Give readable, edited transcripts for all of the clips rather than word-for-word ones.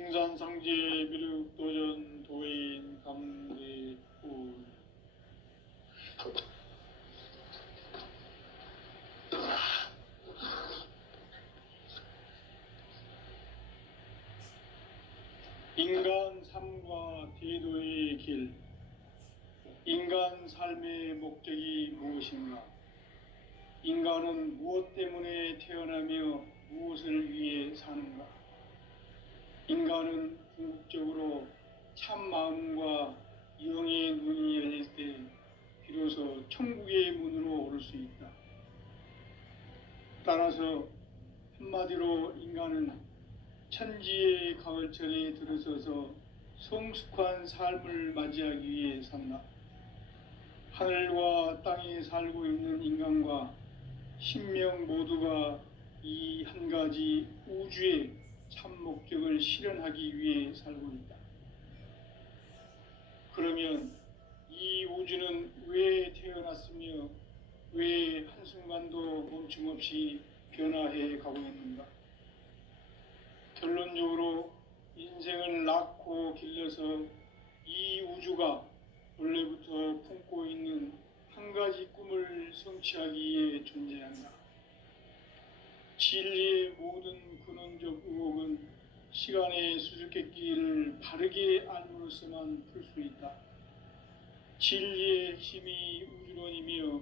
증산상제 미륵도전 도인 감대훈. 인간 삶과 대도의 길. 인간 삶의 목적이 무엇인가? 인간은 무엇 때문에 태어나며 무엇을 위해 사는가? 인간은 궁극적으로 참 마음과 영의 눈이 열릴 때 비로소 천국의 문으로 오를 수 있다. 따라서 한마디로 인간은 천지의 가을철에 들어서서 성숙한 삶을 맞이하기 위해 산다. 하늘과 땅에 살고 있는 인간과 신명 모두가 이 한 가지 우주의 참 목적을 실현하기 위해 살고 있다. 그러면 이 우주는 왜 태어났으며 왜 한순간도 멈춤없이 변화해 가고 있는가? 결론적으로 인생을 낳고 길러서 이 우주가 원래부터 품고 있는 한 가지 꿈을 성취하기 위해 존재한다. 진리의 모든 근원적 의혹은 시간의 수수께끼를 바르게 알므로서만 풀 수 있다. 진리의 핵심이 우주론이며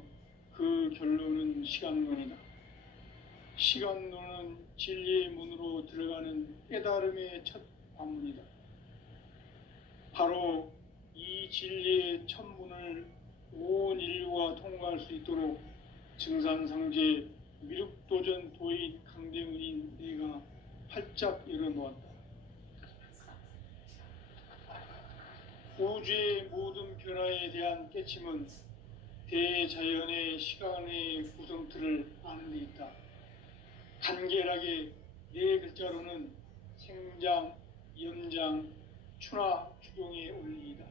그 결론은 시간론이다. 시간론은 진리의 문으로 들어가는 깨달음의 첫 관문이다. 바로 이 진리의 첫 문을 온 인류가 통과할 수 있도록 증산상제 미륵도전 도인 강대훈인 내가 활짝 열어놓았다. 우주의 모든 변화에 대한 깨침은 대자연의 시간의 구성틀을 아는 데 있다. 간결하게 네 글자로는 생장, 염장, 추나 추동의 원리이다.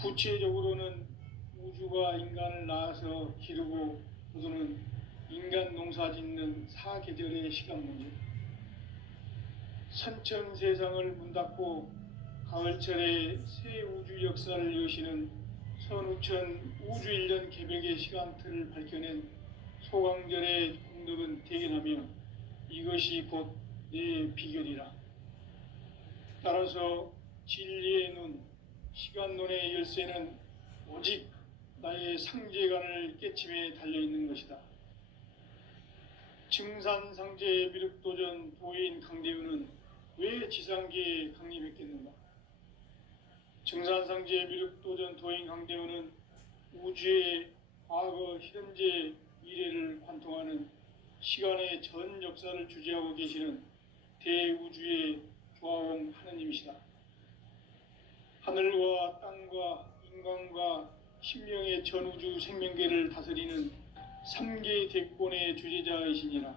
구체적으로는 우주가 인간을 낳아서 기르고 거두는 인간 농사 짓는 사계절의 시간 문제. 선천 세상을 문 닫고 가을철에 새 우주 역사를 여시는 선우천 우주 1년 개벽의 시간틀을 밝혀낸 소강절의 공덕은 대견하며 이것이 곧 내 비결이라. 따라서 진리의 눈, 시간론의 열쇠는 오직 나의 상제관을 깨침에 달려있는 것이다. 증산상제 미륵도전 도인 강대훈은 왜 지상계에 강림했겠는가? 증산상제 미륵도전 도인 강대훈은 우주의 과거, 현재, 미래를 관통하는 시간의 전 역사를 주재하고 계시는 대우주의 조화원 하느님이시다. 하늘과 땅과 인간과 신명의 전우주 생명계를 다스리는 3계 대권의 주재자이시니라.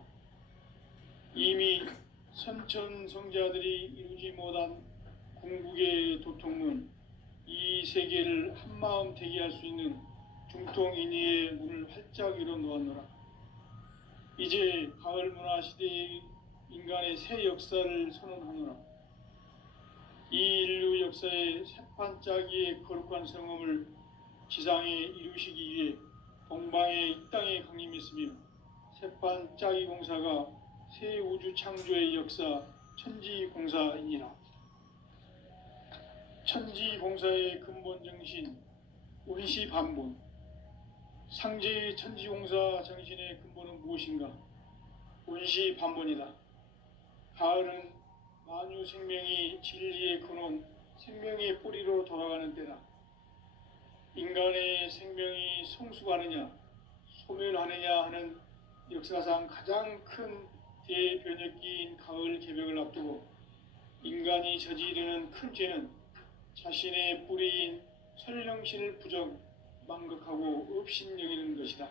이미 선천성자들이 이루지 못한 궁극의 도통문, 이 세계를 한마음 되게 할 수 있는 중통인의의 문을 활짝 열어놓았노라. 이제 가을 문화 시대의 인간의 새 역사를 선언하노라. 이 인류 역사의 새판짜기의 거룩한 성음을 지상에 이루시기 위해 동방의 이 땅에 강림했으며 새판짜기 공사가 새 우주 창조의 역사 천지공사이니라. 천지공사의 근본 정신 운시반본. 상제의 천지공사 정신의 근본은 무엇인가? 운시반본이다. 가을은 만유 생명이 진리의 근원, 생명의 뿌리로 돌아가는 때다. 인간의 생명이 성숙하느냐, 소멸하느냐 하는 역사상 가장 큰 대변혁기인 가을 개벽을 앞두고 인간이 저지르는 큰 죄는 자신의 뿌리인 설령신을 부정, 망극하고 업신여기는 것이다.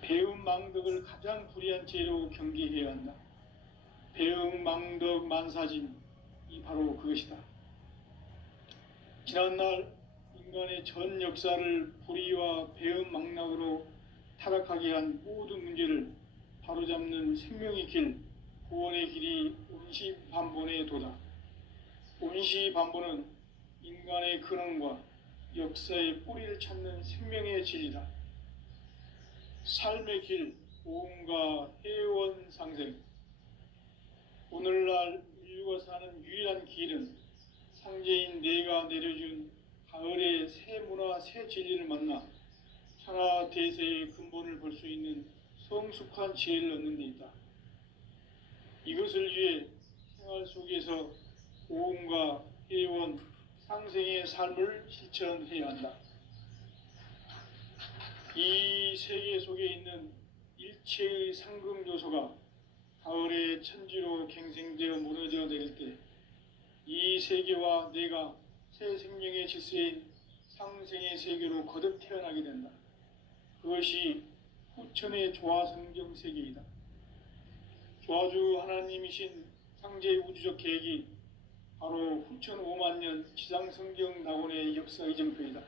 배움 망덕을 가장 불의한 죄로 경계해야 한다. 배움 망덕 만사진, 이 바로 그것이다. 지난날 인간의 전 역사를 불의와 배움 망락으로 타락하게 한 모든 문제를 바로잡는 생명의 길, 구원의 길이 온시반본의 도다. 온시반본은 인간의 근원과 역사의 뿌리를 찾는 생명의 진리다. 삶의 길, 보험과 해원 상생. 오늘날 인류가 사는 유일한 길은 상제인 내가 내려준 가을의 새 문화, 새 진리를 만나 천하 대세의 근본을 볼 수 있는 성숙한 지혜를 얻는 데 있다. 이것을 위해 생활 속에서 보험과 해원, 상생의 삶을 실천해야 한다. 이 세계 속에 있는 일체의 상금 요소가 가을의 천지로 갱생되어 무너져 내릴 때 이 세계와 내가 새 생명의 질서인 상생의 세계로 거듭 태어나게 된다. 그것이 후천의 조화성경 세계이다. 조화주 하나님이신 상제의 우주적 계획이 바로 후천 5만 년 지상성경 낙원의 역사 이정표이다.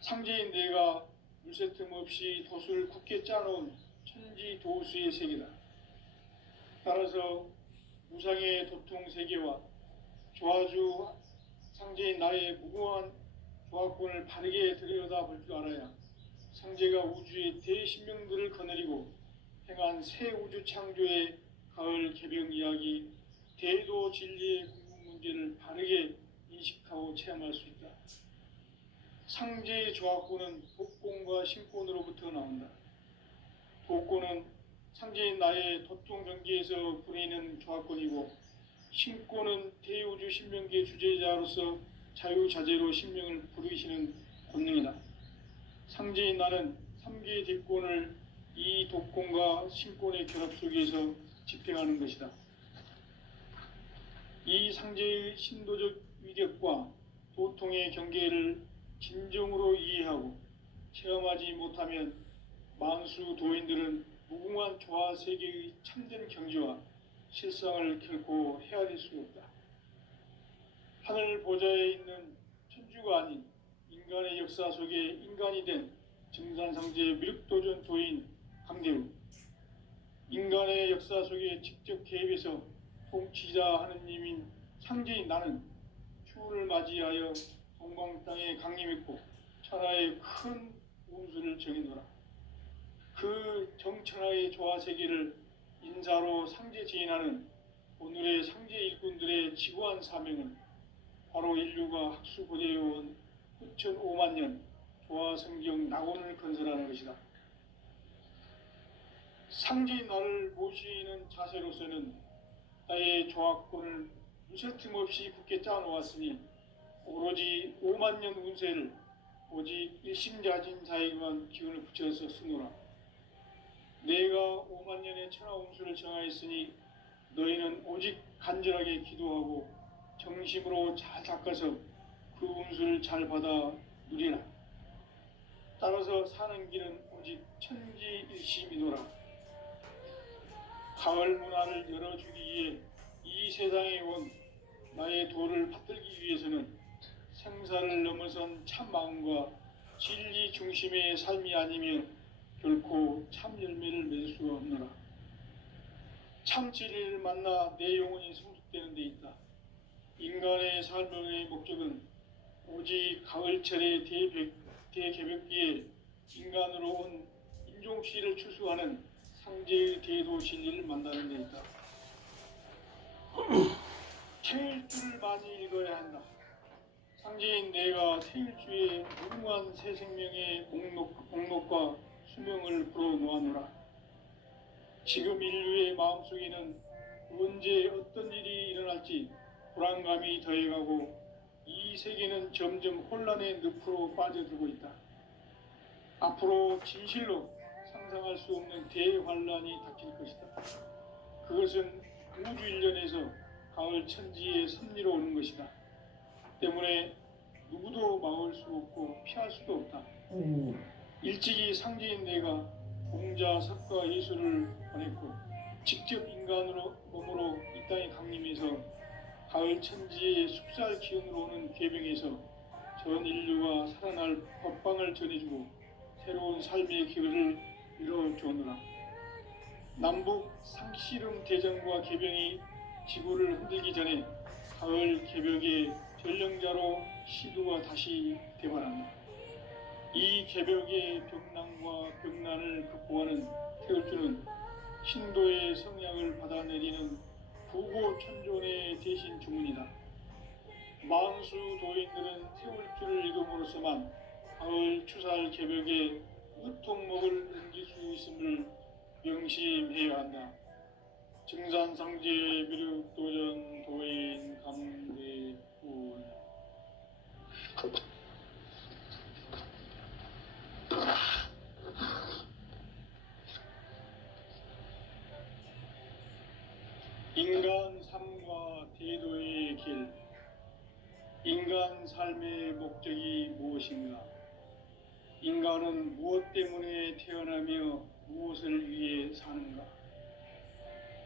상제인 내가 물새 틈 없이 돛을 굳게 짜놓은 천지 도수의 세계다. 따라서 무상의 도통 세계와 조화주 상제인 나의 무궁한 조화권을 바르게 들여다볼 줄 알아야 상제가 우주의 대신명들을 거느리고 행한 새 우주 창조의 가을 개병 이야기, 대도 진리의 궁극 문제를 바르게 인식하고 체험할 수 있다. 상제의 조화권은 독권과 신권으로부터 나온다. 독권은 상제인 나의 도통 경계에서 부리는 조화권이고, 신권은 대우주 신명계 주제자로서 자유자재로 신명을 부르시는 권능이다. 상제인 나는 3개의 대권을 이 독권과 신권의 결합 속에서 집행하는 것이다. 이 상제의 신도적 위격과 도통의 경계를 진정으로 이해하고 체험하지 못하면 만수 도인들은 무궁한 조화 세계의 참된 경지와 실상을 결코 헤아릴 수 없다. 하늘 보좌에 있는 천주가 아닌 인간의 역사 속에 인간이 된 증산상제의 미륵도전 도인 강대우, 인간의 역사 속에 직접 개입해서 통치자 하느님인 상제인 나는 추운을 맞이하여 동방 땅에 강림했고 천하의 큰 운수를 정해놓으라. 그 정천하의 조화 세계를 인사로 상제 지인하는 오늘의 상제 일꾼들의 지구한 사명은 바로 인류가 학수고대해온 후천 5만 년 조화 성경 낙원을 건설하는 것이다. 상제인 나를 모시는 자세로서는 나의 조화권을 무쇠틈 없이 굳게 짜놓았으니 오로지 5만 년 운세를 오직 일심자진 자에게만 기운을 붙여서 쓰노라. 내가 5만 년의 천하 운수를 정하였으니 너희는 오직 간절하게 기도하고 정심으로 잘 닦아서 그 운수를 잘 받아 누리라. 따라서 사는 길은 오직 천지일심이노라. 가을 문화를 열어주기 위해 이 세상에 온 나의 도를 받들기 위해서는 생사를 넘어선 참 마음과 진리 중심의 삶이 아니면 결코 참 열매를 맺을 수가 없노라. 참 진리를 만나 내 영혼이 성숙되는 데 있다. 인간의 삶의 목적은 오직 가을철의 대개벽기에 인간으로 온 인종씨를 추수하는 상제의 대도 진리를 만나는 데 있다. 태일주를 많이 읽어야 한다. 상제인 내가 태일주의 무궁한 새 생명의 목록과 수명을 불어놓아노라. 지금 인류의 마음속에는 언제 어떤 일이 일어날지 불안감이 더해가고 이 세계는 점점 혼란의 늪으로 빠져들고 있다. 앞으로 진실로 상상할 수 없는 대환란이 닥칠 것이다. 그것은 우주 일련에서 가을 천지의 섭리로 오는 것이다. 때문에 누구도 막을 수 없고 피할 수도 없다. 일찍이 상제인 내가 공자, 석가, 예수를 보냈고 직접 인간으로 몸으로 이 땅에 강림해서 가을 천지의 숲살 기운으로 오는 괴병에서 전 인류가 살아날 법방을 전해주고 새로운 삶의 기회를 이뤄주었노라. 남북 상씨름 대전과 개병이 지구를 흔들기 전에 가을 개벽의 전령자로 시도가 다시 되발한다. 이 개벽의 벽난과 벽난을 극복하는 태울주는 신도의 성약을 받아내리는 부고천존의 대신 주문이다. 만수 도인들은 태울주를 읽음으로써만 가을 추살 개벽의 으통목을 넘길 수 있음을 명심해야 한다. 증산상제 미륵도전 도인 강대훈. 인간 삶과 대도의 길. 인간 삶의 목적이 무엇인가? 인간은 무엇 때문에 태어나며 무엇을 위해 사는가?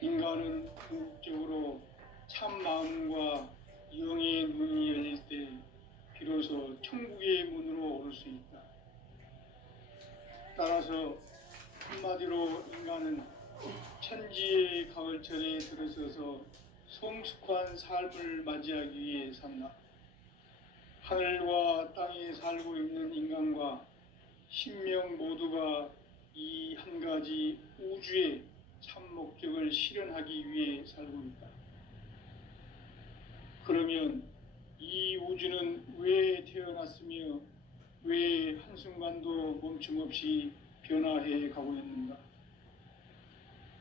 인간은 궁극적으로 참 마음과 영의 문이 열릴 때 비로소 천국의 문으로 오를 수 있다. 따라서 한마디로 인간은 천지의 가을철에 들어서서 성숙한 삶을 맞이하기 위해 산다. 하늘과 땅에 살고 있는 인간과 신명 모두가 이 한 가지 우주의 참 목적을 실현하기 위해 살고 있다. 그러면 이 우주는 왜 태어났으며 왜 한순간도 멈춤없이 변화해 가고 있는가?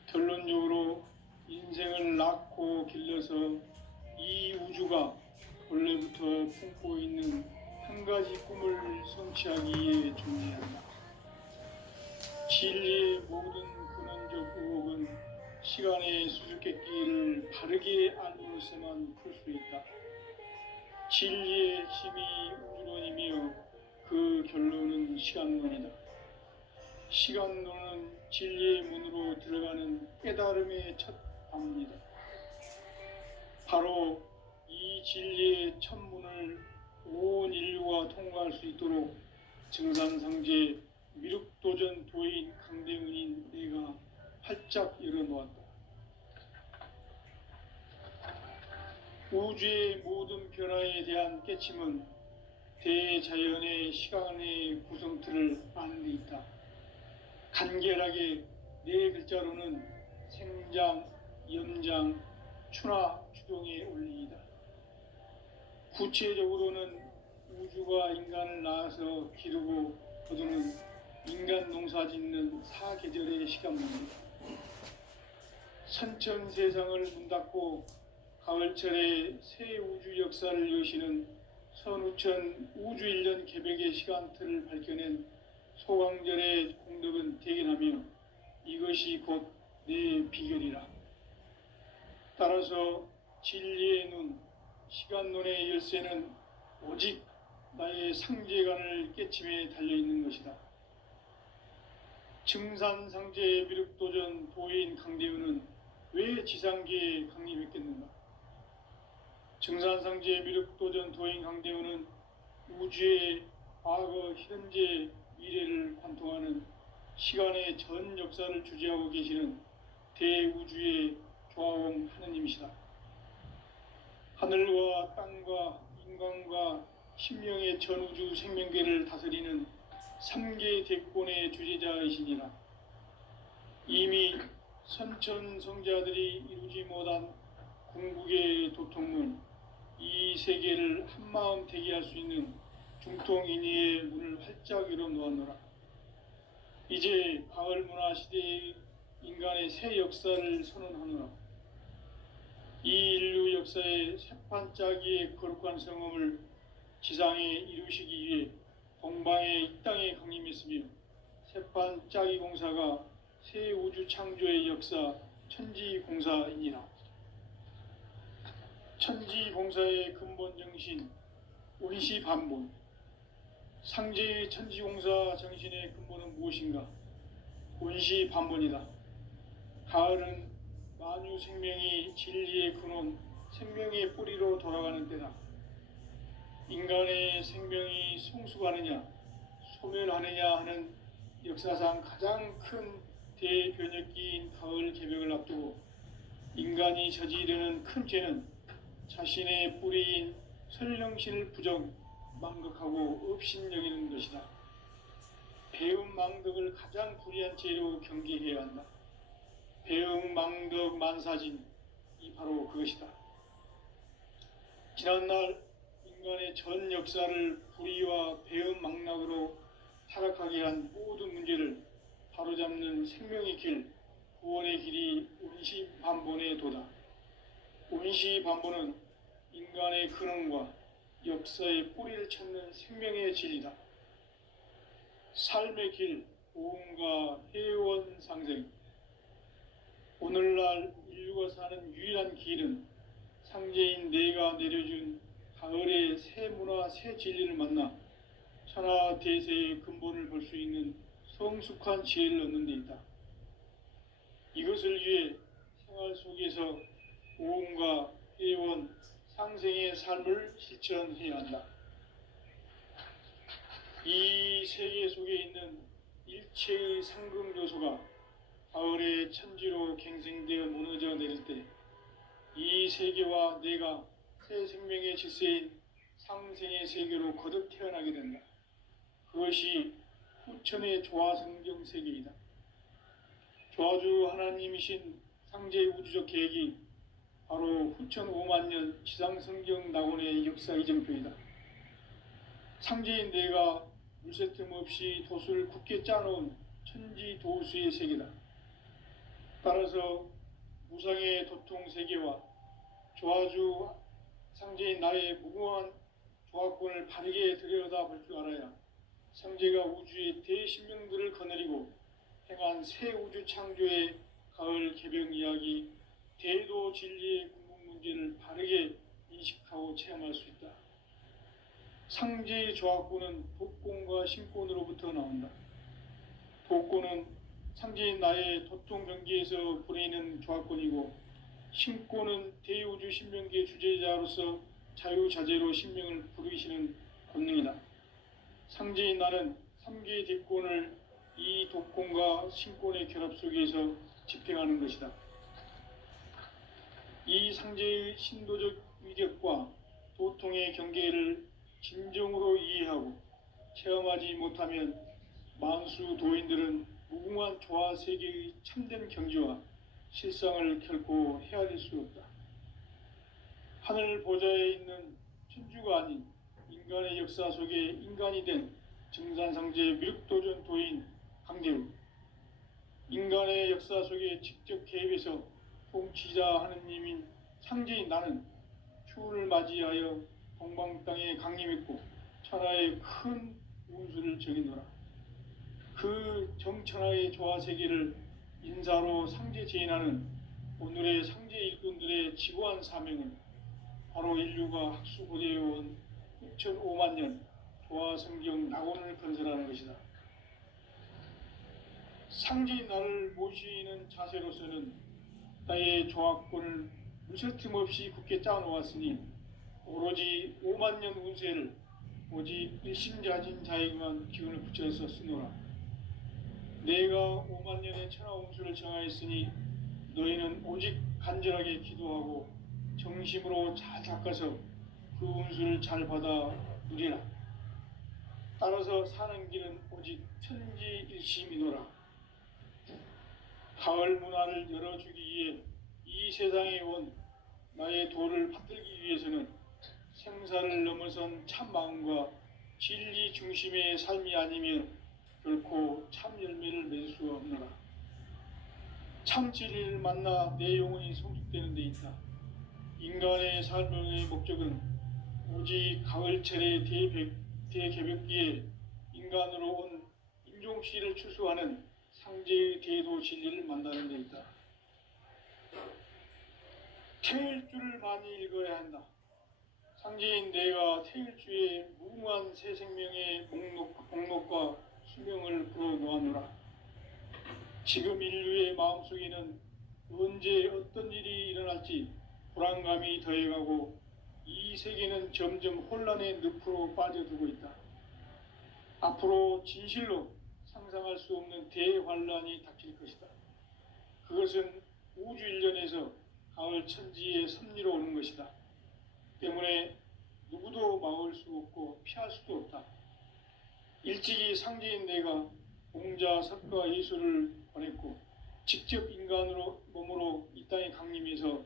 결론적으로 인생을 낳고 길러서 이 우주가 원래부터 품고 있는 한 가지 꿈을 성취하기 위해 존재한다. 진리의 모든 근원적 의혹은 시간의 수수께끼를 바르게 알므로서만 풀 수 있다. 진리의 핵심이 우주론이며 그 결론은 시간론이다. 시간론은 진리의 문으로 들어가는 깨달음의 첫 방문이다. 바로 이 진리의 첫 문을 온 인류가 통과할 수 있도록 증산상제 미륵도전 도인 강대훈인 내가 활짝 열어놓았다. 우주의 모든 변화에 대한 깨침은 대자연의 시간의 구성틀을 아는 데 있다. 간결하게 네 글자로는 생장, 염장, 추나 추동의 원리이다. 구체적으로는 우주가 인간을 낳아서 기르고 거두는 인간 농사 짓는 사계절의 시간입니다. 선천세상을 문 닫고 가을철에 새 우주 역사를 여시는 선우천 우주일년 개벽의 시간틀을 밝혀낸 소강절의 공덕은 대견하며 이것이 곧 내 비결이라. 따라서 진리의 눈, 시간론의 열쇠는 오직 나의 상제관을 깨침에 달려있는 것이다. 증산상제 미륵도전 도인 강대훈은 왜 지상계에 강림했겠는가? 증산상제 미륵도전 도인 강대훈은 우주의 과거, 현재, 미래를 관통하는 시간의 전 역사를 주재하고 계시는 대우주의 조화원 하느님이시다. 하늘과 땅과 인간과 신명의 전우주 생명계를 다스리는 3개 대권의 주재자이시니라. 이미 선천성자들이 이루지 못한 궁극의 도통문, 이 세계를 한마음 대기할 수 있는 중통인의의 문을 활짝 열어놓았노라. 이제 가을 문화 시대의 인간의 새 역사를 선언하노라. 이 인류 역사의 새판짜기의 거룩한 성험을 지상에 이루시기 위해 동방의 이 땅에 강림했으며 새판짜기 공사가 새 우주 창조의 역사 천지공사이니라. 천지공사의 근본 정신 운시반본. 상제의 천지공사 정신의 근본은 무엇인가? 운시반본이다. 가을은 만유 생명이 진리의 근원, 생명의 뿌리로 돌아가는 때다. 인간의 생명이 성숙하느냐, 소멸하느냐 하는 역사상 가장 큰 대변혁기인 가을 개벽을 앞두고 인간이 저지르는 큰 죄는 자신의 뿌리인 선령신을 망각하고 업신여기는 것이다. 배은망덕을 가장 불의한 죄로 경계해야 한다. 배은망덕 만사진, 이 바로 그것이다. 지난날 인간의 전 역사를 불의와 배은망락으로 타락하게 한 모든 문제를 바로잡는 생명의 길, 구원의 길이 운시반본의 도다. 운시반본은 인간의 근원과 역사의 뿌리를 찾는 생명의 진리다. 삶의 길, 보험과 회원 상생. 오늘날 인류가 사는 유일한 길은 상제인 내가 내려준 가을의 새 문화, 새 진리를 만나 천하 대세의 근본을 볼 수 있는 성숙한 지혜를 얻는 데 있다. 이것을 위해 생활 속에서 보험과 회원, 상생의 삶을 실천해야 한다. 이 세계 속에 있는 일체의 상금 요소가 가을의 천지로 갱생되어 무너져 내릴 때 이 세계와 내가 새 생명의 질서인 상생의 세계로 거듭 태어나게 된다. 그것이 후천의 조화성경 세계이다. 조화주 하나님이신 상제 우주적 계획이 바로 후천 5만년 지상성경 낙원의 역사 이정표이다. 상제인 내가 물새 틈 없이 도수를 굳게 짜놓은 천지 도수의 세계다. 따라서 무상의 도통 세계와 조화주 상제인 나의 무궁한 조화권을 바르게 들여다볼 줄 알아야 상제가 우주의 대신명들을 거느리고 행한 새 우주 창조의 가을 개병 이야기, 대도 진리의 궁극 문제를 바르게 인식하고 체험할 수 있다. 상제의 조화권은 독권과 신권으로부터 나온다. 독권은 상제인 나의 도통 경계에서 보내는 조화권이고, 신권은 대우주 신명기의 주제자로서 자유자재로 신명을 부르시는 권능이다. 상제인 나는 3개의 대권을 이 독권과 신권의 결합 속에서 집행하는 것이다. 이 상제의 신도적 위력과 도통의 경계를 진정으로 이해하고 체험하지 못하면 만수 도인들은 무궁한 조화 세계의 참된 경지와 실상을 결코 헤아릴 수 없다. 하늘 보좌에 있는 천주가 아닌 인간의 역사 속에 인간이 된 증산상제 미륵도전 도인 강대우, 인간의 역사 속에 직접 개입해서 통치자 하느님인 상제인 나는 추운을 맞이하여 동방 땅에 강림했고 천하의 큰 운수를 정해놓으라. 그 정천하의 조화 세계를 인사로 상제 제인하는 오늘의 상제 일꾼들의 지고한 사명은 바로 인류가 학수고대해온 6,5만 년 조화 성경 낙원을 건설하는 것이다. 상제인 나를 모시는 자세로서는 나의 조화권을 무쇠틈 없이 굳게 짜놓았으니 오로지 5만 년 운세를 오직 일심자진 자에게만 기운을 붙여서 쓰노라. 내가 5만 년의 천하 운수를 정하였으니 너희는 오직 간절하게 기도하고 정심으로 잘 닦아서 그 운수를 잘 받아 누리라. 따라서 사는 길은 오직 천지일심이노라. 가을 문화를 열어주기 위해 이 세상에 온 나의 도를 받들기 위해서는 생사를 넘어선 참 마음과 진리 중심의 삶이 아니면 결코 참 열매를 맺을 수 없노라. 참 진리를 만나 내 영혼이 성숙되는 데 있다. 인간의 삶의 목적은 오직 가을철의 대개벽기에 인간으로 온 인종시를 추수하는 상제의 대도 진리를 만나는 데 있다. 태일주를 많이 읽어야 한다. 상제인 내가 태일주의 무궁한 새 생명의 목록과 수명을 불어놓아노라. 지금 인류의 마음속에는 언제 어떤 일이 일어날지 불안감이 더해가고 이 세계는 점점 혼란의 늪으로 빠져들고 있다. 앞으로 진실로 상상할 수 없는 대환란이 닥칠 것이다. 그것은 우주 일련에서 가을 천지의 섭리로 오는 것이다. 때문에 누구도 막을 수 없고 피할 수도 없다. 일찍이 상제인 내가 공자, 석가, 예수를 보냈고 직접 인간으로 몸으로 이 땅에 강림해서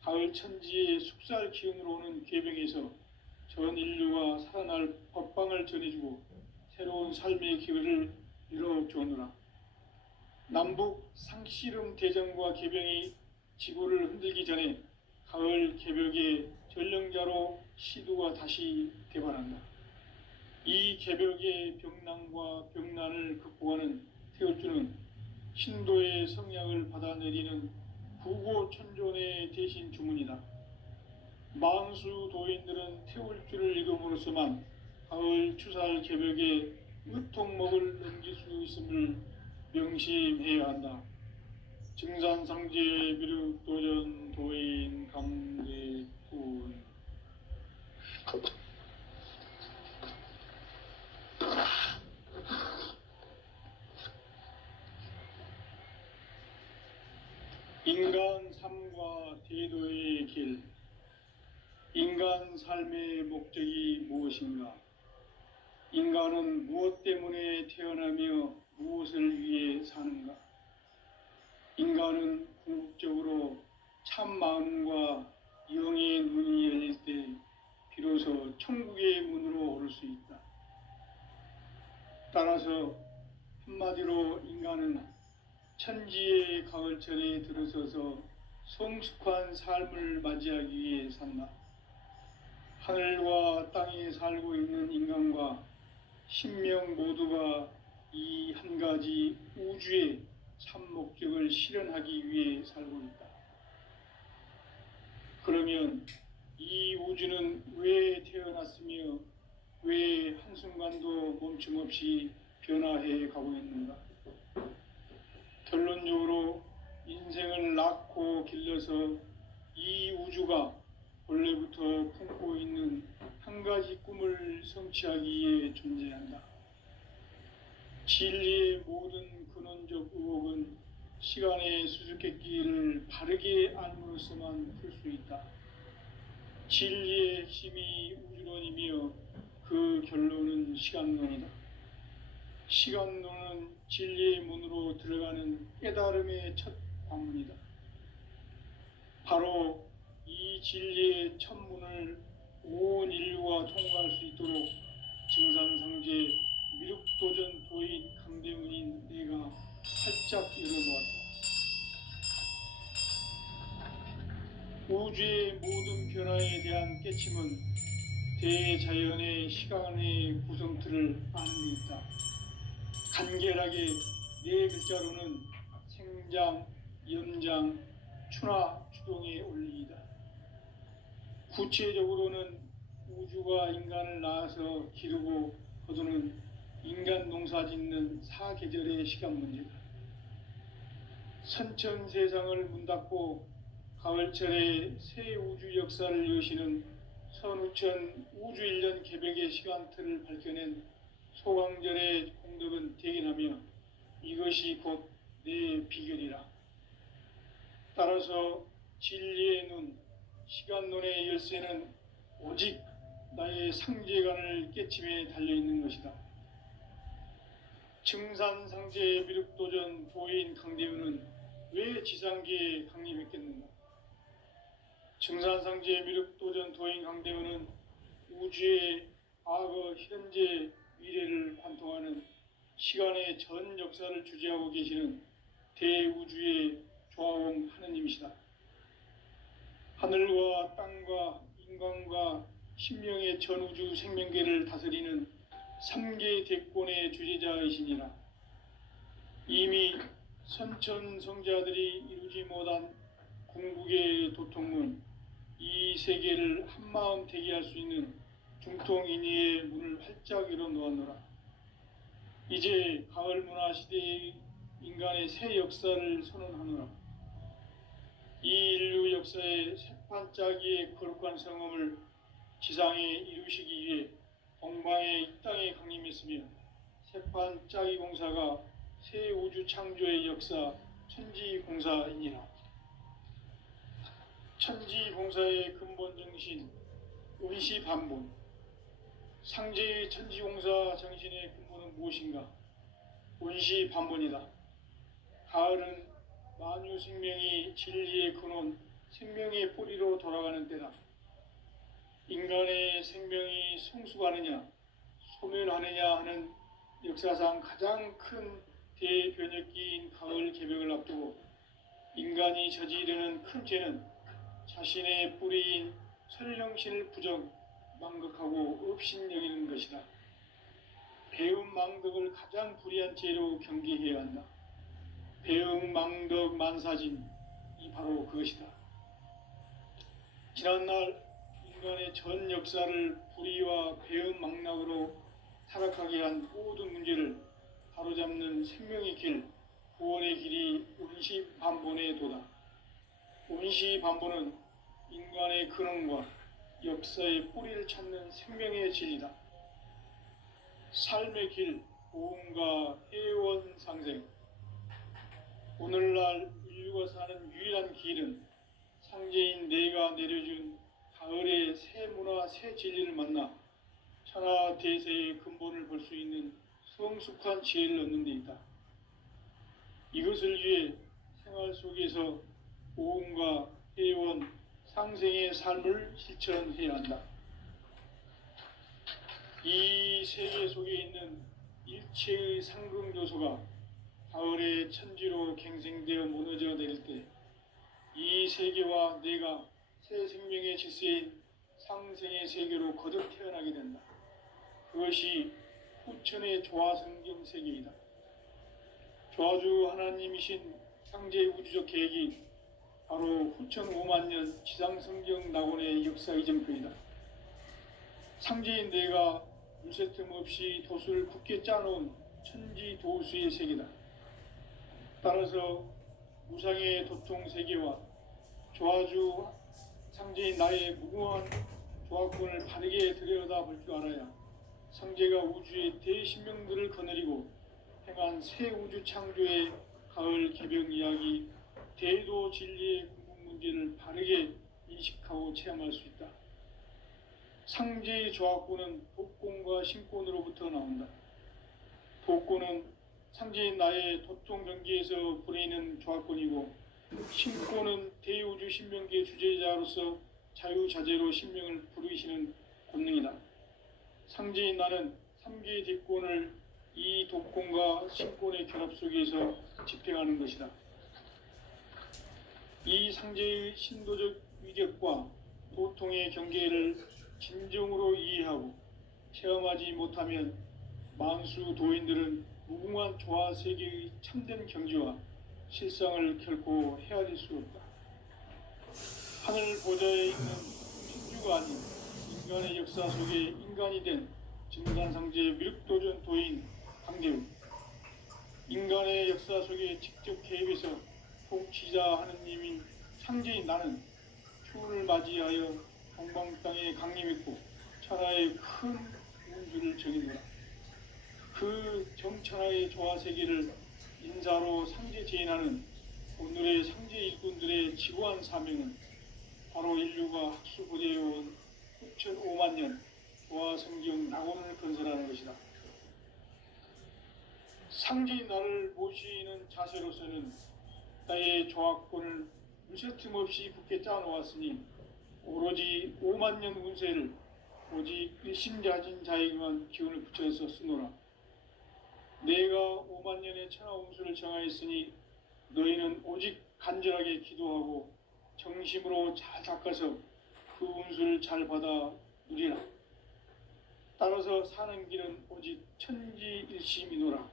가을 천지의 숙살 기운으로 오는 계병에서 전 인류가 살아날 법방을 전해주고 새로운 삶의 기회를 열어주었노라. 남북 상씨름 대전과 계병이 지구를 흔들기 전에 가을 개벽의 전령자로 시두가 다시 대발한다. 이 개벽의 병난과 병난을 극복하는 태울주는 신도의 성약을 받아내리는 구고천존의 대신 주문이다. 만수 도인들은 태울주를 읽음으로써만 가을 추살 개벽의 으통목을 넘길 수 있음을 명심해야 한다. 증산상제 비륵도전 도인 강대군. 인간 삶과 대도의 길. 인간 삶의 목적이 무엇인가? 인간은 무엇 때문에 태어나며 무엇을 위해 사는가? 인간은 궁극적으로 참 마음과 영의 눈이 열릴 때 비로소 천국의 문으로 오를 수 있다. 따라서 한마디로 인간은 천지의 가을철에 들어서서 성숙한 삶을 맞이하기 위해 산다. 하늘과 땅에 살고 있는 인간과 신명 모두가 이 한 가지 우주의 참 목적을 실현하기 위해 살고 있다. 그러면 이 우주는 왜 태어났으며 왜 한순간도 멈춤 없이 변화해 가고 있는가? 결론적으로 인생을 낳고 길러서 이 우주가 원래부터 품고 있는 한 가지 꿈을 성취하기 위해 존재한다. 진리의 모든 근원적 의혹은 시간의 수수께끼를 바르게 알므로써만 풀 수 있다. 진리의 핵심이 우주론이며 그 결론은 시간론이다. 시간론은 진리의 문으로 들어가는 깨달음의 첫 관문이다. 바로 이 진리의 첫 문을 온 인류가 통과할 수 있도록 증산상제 미륵도전 도인 강대훈인 내가 활짝 열어놓았다. 우주의 모든 변화에 대한 깨침은 대자연의 시간의 구성틀을 아는 데 있다. 간결하게 네 글자로는 생장, 염장, 추나 추동의 원리이다. 구체적으로는 우주가 인간을 낳아서 기르고 거두는 인간 농사 짓는 사계절의 시간 문제다. 선천 세상을 문 닫고 가을철에 새 우주 역사를 여시는 선우천 우주 1년 개벽의 시간틀을 밝혀낸 소강절의 공덕은 대견하며 이것이 곧 내 비결이라. 따라서 진리의 눈, 시간론의 열쇠는 오직 나의 상제관을 깨침에 달려있는 것이다. 증산상제 미륵도전 도인 강대훈은 왜 지상계에 강림했겠는가? 증산상제 미륵도전 도인 강대훈은 우주의 과거, 현재, 미래를 관통하는 시간의 전 역사를 주재하고 계시는 대우주의 조화원 하느님이시다. 하늘과 땅과 인간과 신명의 전우주 생명계를 다스리는 3개 대권의 주재자이시니라. 이미 선천성자들이 이루지 못한 궁극의 도통문, 이 세계를 한마음 되게 할 수 있는 중통인의의 문을 활짝 열어놓았노라. 이제 가을 문화 시대의 인간의 새 역사를 선언하노라. 이 인류 역사의 새판짜기의 거룩한 성음을 지상에 이루시기 위해 동방의 이 땅에 강림했으며 새판짜기 공사가 새 우주 창조의 역사 천지공사이니라. 천지봉사의 근본 정신, 의시반본. 상제의 천지봉사 정신의 근본은 무엇인가? 의시반본이다. 가을은 만유 생명이 진리의 근원, 생명의 뿌리로 돌아가는 때다. 인간의 생명이 성숙하느냐, 소멸하느냐 하는 역사상 가장 큰 대변혁기인 가을 개벽을 앞두고 인간이 저지르는 큰 죄는 자신의 뿌리인 설령신을 부정, 망극하고 업신여기는 것이다. 배음 망덕을 가장 불의한 죄로 경계해야 한다. 배음 망덕 만사진, 이 바로 그것이다. 지난날 인간의 전 역사를 불의와 배음 망락으로 타락하게 한 모든 문제를 바로잡는 생명의 길, 구원의 길이 운시반본의 도다. 운시반본은 인간의 근원과 역사의 뿌리를 찾는 생명의 진리다. 삶의 길, 보험과 해원 상생. 오늘날 인류가 사는 유일한 길은 상제인 내가 내려준 가을의 새 문화, 새 진리를 만나 천하 대세의 근본을 볼 수 있는 성숙한 지혜를 얻는 데 있다. 이것을 위해 생활 속에서 보험과 해원, 상생의 삶을 실천해야 한다. 이 세계 속에 있는 일체의 상승 요소가 가을의 천지로 갱생되어 무너져 내릴 때 이 세계와 내가 새 생명의 질서인 상생의 세계로 거듭 태어나게 된다. 그것이 후천의 조화성경 세계이다. 조화주 하나님이신 상제 우주적 계획이 바로 후천 5만 년 지상성경 낙원의 역사 이전표이다. 상제인 내가 물새 틈 없이 도수를 굳게 짜놓은 천지 도수의 세계다. 따라서 무상의 도통 세계와 조화주 상제인 나의 무궁한 조화권을 바르게 들여다볼 줄 알아야 상제가 우주의 대신명들을 거느리고 행한 새 우주 창조의 가을 개벽 이야기, 대도 진리의 궁극 문제를 바르게 인식하고 체험할 수 있다. 상제의 조화권은 독권과 신권으로부터 나온다. 독권은 상제인 나의 도통 경계에서 보내는 조화권이고, 신권은 대우주 신명계 주제자로서 자유자재로 신명을 부르시는 권능이다. 상제인 나는 3개의 대권을 이 독권과 신권의 결합 속에서 집행하는 것이다. 이 상제의 신도적 위력과 도통의 경계를 진정으로 이해하고 체험하지 못하면 만수 도인들은 무궁한 조화 세계의 참된 경지와 실상을 결코 헤아릴 수 없다. 하늘 보좌에 있는 천주가 아닌 인간의 역사 속에 인간이 된 증산상제 미륵도전 도인 강재훈. 인간의 역사 속에 직접 개입해서 통치자 하느님인 상제인 나는 추운을 맞이하여 동방 땅에 강림했고 천하의 큰 운주를 정의노라. 그 정천하의 조화세계를 인사로 상제 제인하는 오늘의 상제 일꾼들의 지고한 사명은 바로 인류가 학수고대해온 6,5만 년 조화성경 낙원을 건설하는 것이다. 상제인 나를 모시는 자세로서는 나의 조화권을 물새틈 없이 굳게 짜놓았으니 오로지 5만 년 운세를 오직 일심자진 자에게만 기운을 붙여서 쓰노라. 내가 5만 년의 천하 운수를 정하였으니 너희는 오직 간절하게 기도하고 정심으로 잘 닦아서 그 운수를 잘 받아 누리라. 따라서 사는 길은 오직 천지일심이노라.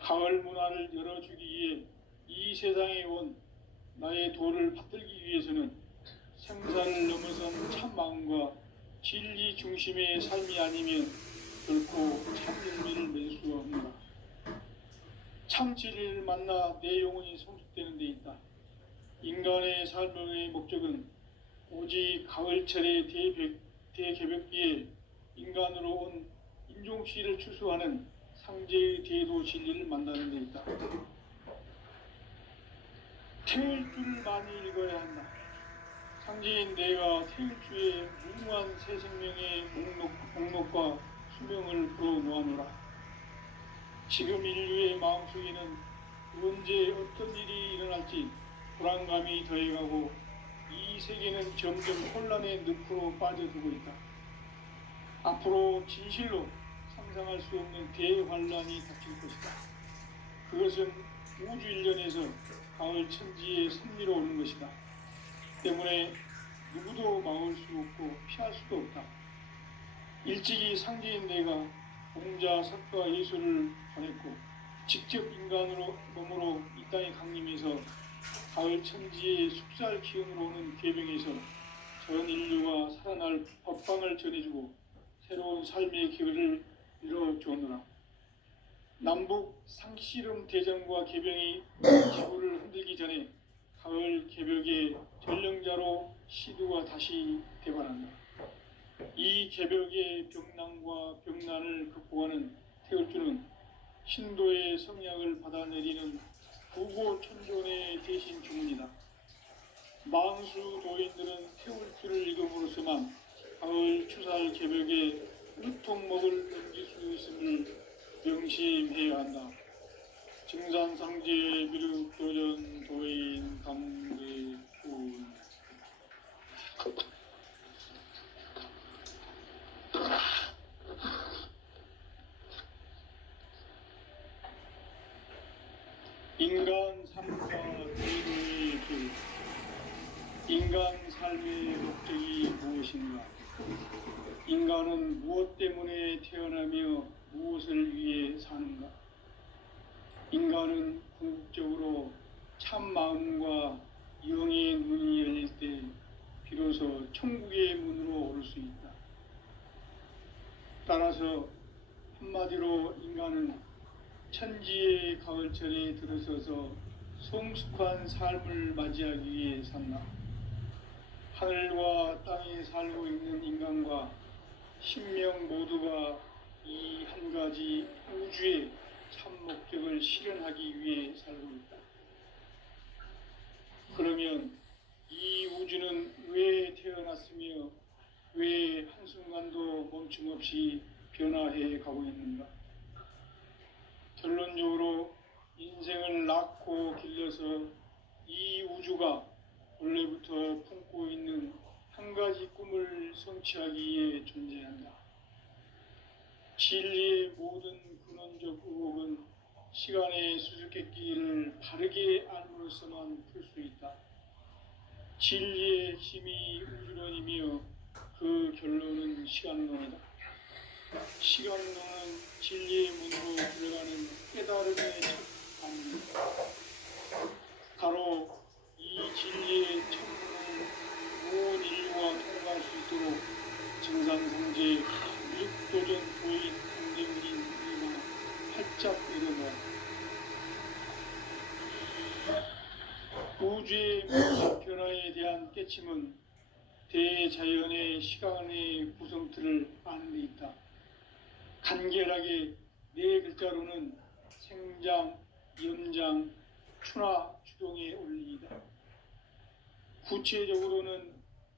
가을 문화를 열어주기 위해 이 세상에 온 나의 도를 받들기 위해서는 생사를 넘어선 참 마음과 진리 중심의 삶이 아니면 결코 참 열매를 맺을 수 없노라. 참 진리를 만나 내 영혼이 성숙되는 데 있다. 인간의 삶의 목적은 오직 가을철의 대개벽기에 인간으로 온 인종시를 추수하는 상제의 대도 진리를 만나는 데 있다. 태일주를 많이 읽어야 한다. 상지인 내가 태일주의 무궁한 새 생명의 목록과 수명을 풀어놓아노라. 지금 인류의 마음속에는 언제 어떤 일이 일어날지 불안감이 더해가고 이 세계는 점점 혼란의 늪으로 빠져들고 있다. 앞으로 진실로 상상할 수 없는 대환란이 닥칠 것이다. 그것은 우주 일련에서 가을 천지의 섭리로 오는 것이다. 때문에 누구도 막을 수 없고 피할 수도 없다. 일찍이 상제인 내가 공자, 석가, 예수를 보냈고 직접 인간으로 몸으로 이 땅에 강림해서 가을 천지의 숙살 기운으로 오는 계병에서 전 인류가 살아날 법방을 전해주고 새로운 삶의 기회를 이뤄주었노라. 남북 상씨름 대전과 계병이 지구를 흔들기 전에 가을 개벽의 전령자로 시두가 다시 대발한다. 이 개벽의 병난과 병난을 극복하는 태울주는 신도의 성약을 받아내리는 부고천존의 대신 주문이다. 망수 도인들은 태울주를 읽음으로써만 가을 추살 개벽에 유통목을 넘길 수 있음을 명심해야 한다. 증산상제 미륵도전 도인 강대군. 인간 삶과 대도의 길. 인간 삶의 목적이 무엇인가? 인간은 무엇 때문에 태어나며 무엇을 위해 사는가? 인간은 궁극적으로 참 마음과 영의 문이 열릴 때 비로소 천국의 문으로 오를 수 있다. 따라서 한마디로 인간은 천지의 가을철에 들어서서 성숙한 삶을 맞이하기 위해 산다. 하늘과 땅에 살고 있는 인간과 신명 모두가 이 한 가지 우주의 참 목적을 실현하기 위해 살고 있다. 그러면 이 우주는 왜 태어났으며 왜 한순간도 멈춤 없이 변화해 가고 있는가? 결론적으로 인생을 낳고 길러서 이 우주가 원래부터 품고 있는 한 가지 꿈을 성취하기 위해 존재한다. 진리의 모든 근원적 의혹은 시간의 수수께끼를 바르게 알므로서만 풀 수 있다. 진리의 핵심이 우주론이며 그 결론은 시간론이다. 시간론은 진리의 문으로 들어가는 깨달음의 첫 단계이다. 바로 이 진리의 첫문을 온 인류가 통과할 수 있도록 증산상제 육도전 도인 강대문인 우리가 활짝 열어놓았다. 우주의 모든 변화에 대한 깨침은 대자연의 시간의 구성틀을 아는 데 있다. 간결하게 네 글자로는 생장, 연장, 추나 추동의 원리이다. 구체적으로는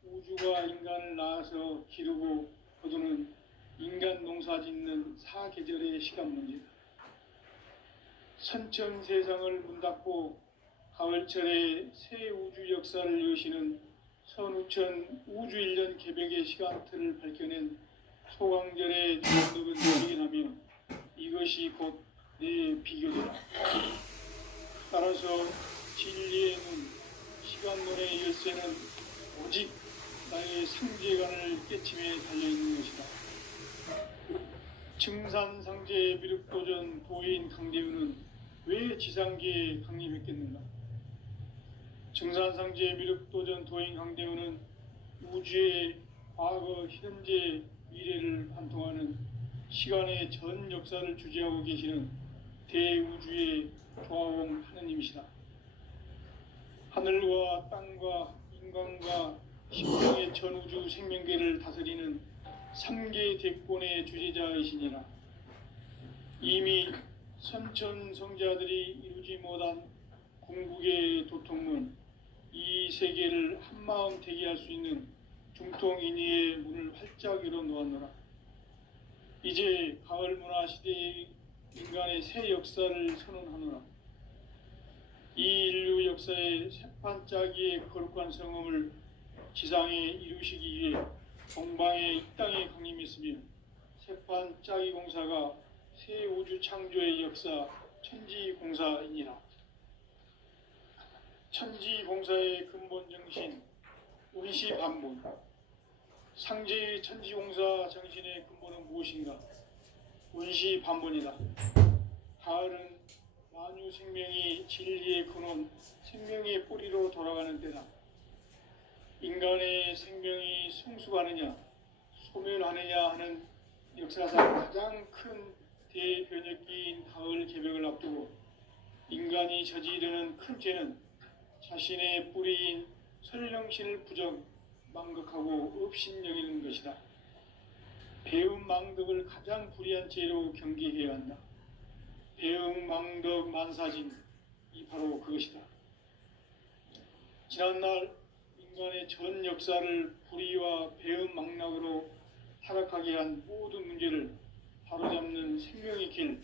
우주가 인간을 낳아서 기르고 거두는 인간 농사 짓는 사계절의 시간 문제다. 선천 세상을 문닫고 가을철에 새 우주 역사를 여시는 선우천 우주일년 개벽의 시간틀을 밝혀낸 소강절의 정덕은 발견하며 이것이 곧 내 비결이다. 따라서 진리의 눈, 시간론의 열쇠는 오직 나의 상제관을 깨침에 달려있는 것이다. 증산상제 미륵도전 도인 강대우는 왜 지상계에 강림했겠는가? 증산상제 미륵도전 도인 강대우는 우주의 과거, 현재, 미래를 관통하는 시간의 전 역사를 주재하고 계시는 대우주의 조화원 하느님이시다. 하늘과 땅과 인간과 심령의 전우주 생명계를 다스리는 3계 대권의 주재자이시니라. 이미 선천성자들이 이루지 못한 궁극의 도통문 이 세계를 한마음 되게 할 수 있는 중통인의의 문을 활짝 열어 놓았노라. 이제 가을 문화 시대의 인간의 새 역사를 선언하노라. 이 인류 역사의 새판짜기의 거룩한 성음을 지상에 이루시기 위해 동방의 이 땅에 강림했으며 새판짜기 공사가 새 우주 창조의 역사 천지공사이니라. 천지공사의 근본 정신 운시반본. 상제의 천지공사 정신의 근본은 무엇인가? 운시반본이다. 가을은 만유 생명이 진리의 근원, 생명의 뿌리로 돌아가는 때다. 인간의 생명이 성숙하느냐, 소멸하느냐 하는 역사상 가장 큰 대변혁기인 가을 개벽을 앞두고 인간이 저지르는 큰 죄는 자신의 뿌리인 설령신을 부정, 망극하고 업신여기는 것이다. 배음 망덕을 가장 불의한 죄로 경계해야 한다. 배음 망덕 만사진, 이 바로 그것이다. 지난날 인간의 전 역사를 불의와 배음 망락으로 타락하게 한 모든 문제를 바로잡는 생명의 길,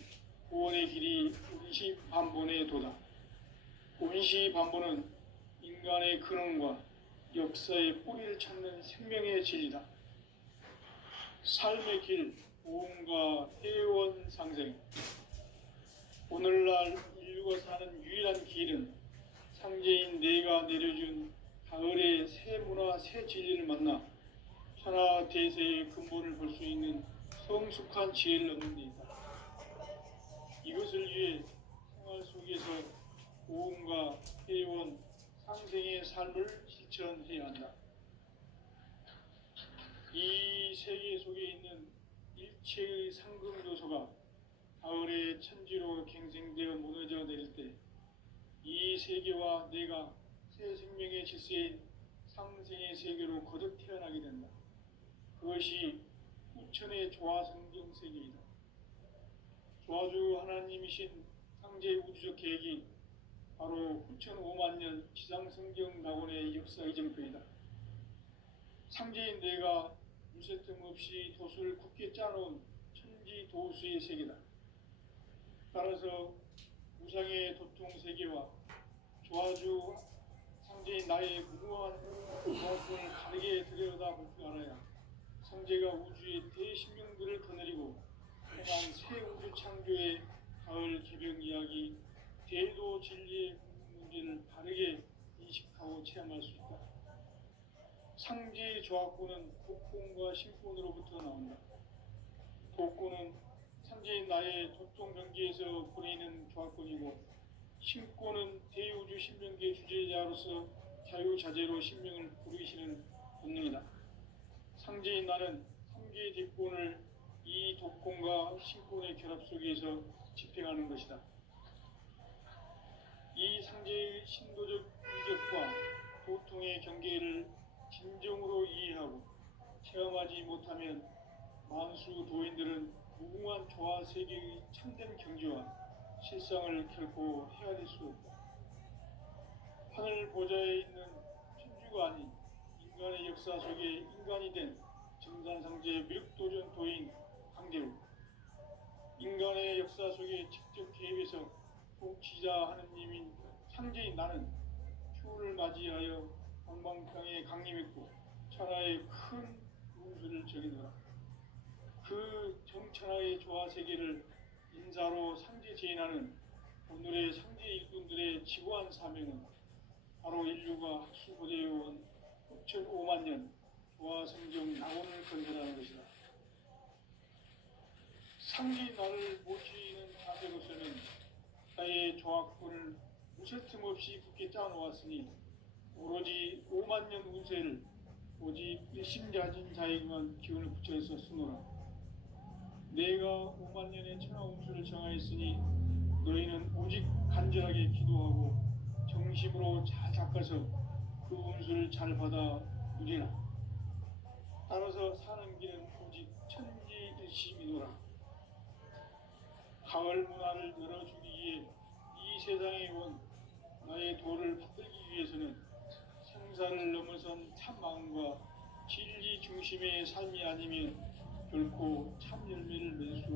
구원의 길이 운시반본의 도다. 운시반본은 인간의 근원과 역사의 뿌리를 찾는 생명의 진리다. 삶의 길, 보험과 회원 상생. 오늘날 인류가 사는 유일한 길은 상제인 내가 내려준 가을의 새 문화, 새 진리를 만나 천하 대세의 근본을 볼 수 있는 성숙한 지혜를 얻는 데 있다. 이것을 위해 생활 속에서 보험과 회원, 상생의 삶을 실천해야 한다. 이 세계 속에 있는 일체의 상금 요소가 가을의 천지로 갱생되어 무너져 내릴 때 이 세계와 내가 새 생명의 질서인 상생의 세계로 거듭 태어나게 된다. 그것이 후천의 조화성경 세계이다. 조화주 하나님이신 상제 우주적 계획이 바로 후천 5만 년 지상성경 낙원의 역사 이정표이다. 상제인 내가 무쇠틈 없이 도수를 굳게 짜놓은 천지 도수의 세계다. 따라서 우상의 도통 세계와 조화주 상제인 나의 무궁한 조화권을 다르게 들여다볼 줄 알아야 상제가 우주의 대신명들을 거느리고 행한 새 우주 창조의 가을 개벽 이야기, 대도 진리의 문제를 다르게 인식하고 체험할 수 있다. 상제의 조화권은 복권과 신권으로부터 나온다. 복권은 상제인 나의 도통 경계에서 보내는 조화권이고, 신권은 대우주 신명계 주제자로서 자유자재로 신명을 부르시는 본능이다. 상제인 나는 3개의 대권을 이 독권과 신권의 결합 속에서 집행하는 것이다. 이 상제의 신도적 인격과 도통의 경계를 진정으로 이해하고 체험하지 못하면 만수 도인들은 무궁한 조화 세계의 참된 경지와 실상을 결코 헤아릴 수 없다. 하늘 보좌에 있는 천주가 아닌 인간의 역사 속에 인간이 된 정산상제의 미륵도전 도인 강대우, 인간의 역사 속에 직접 개입해서 통치자 하느님인 상제인 나는 휴를 맞이하여 방방땅에 강림했고 천하의 큰 운수를 적이노라. 그 정천하의 조화 세계를 인사로 상제 제인하는 오늘의 상제 일꾼들의 지고한 사명은 바로 인류가 학수고대해온 후천 5만 년 조화 성경 낙원을 건설하는 것이다. 상제인 나를 모시는 자세로서는 나의 조화권을 무쇠틈 없이 굳게 짜놓았으니 오로지 5만 년 운세를 오직 일심자진 자에게만 기운을 붙여서 쓰노라. 내가 5만 년의 천하 운수를 정하였으니 너희는 오직 간절하게 기도하고 정심으로 잘 닦아서 그 운수를 잘 받아 누리라. 따라서 사는 길은 오직 천지일심이노라. 가을 문화를 열어주기 위해 이 세상에 온 나의 도를 받들기 위해서는 생사를 넘어선 참 마음과 진리 중심의 삶이 아니면 결코 참 열매를 맺을 수